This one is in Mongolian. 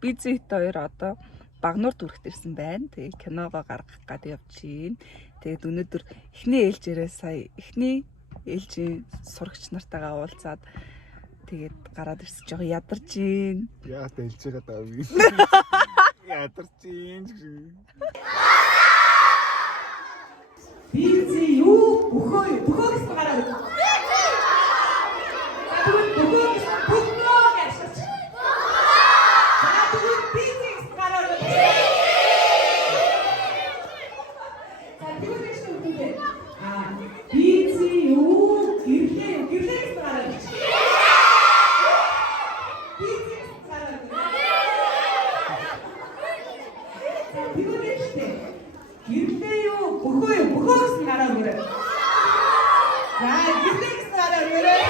Бизит хоёр одоо Багнуур дүрхт ирсэн байна. Тэгээ киногоо гаргах гад явж байна. Тэгээд өнөөдөр эхний ээлжээрээ сая эхний ээлжийн сурагч нартайгаа уулзаад тэгээд гараад ирсэн жоо ядарч байна. Яа дэлж байгаа даа би. Ядарч байна. Бизи юу бөхөө гэсэн гараад. Бөхөө гэж. Бизи гэсэн гараад. Бизи юу гэрлээ гэсэн гараад. Гэрлээ юу бөхөө гэсэн гараад үрээ. Яа гэрлээ гэсэн гараад үрээ.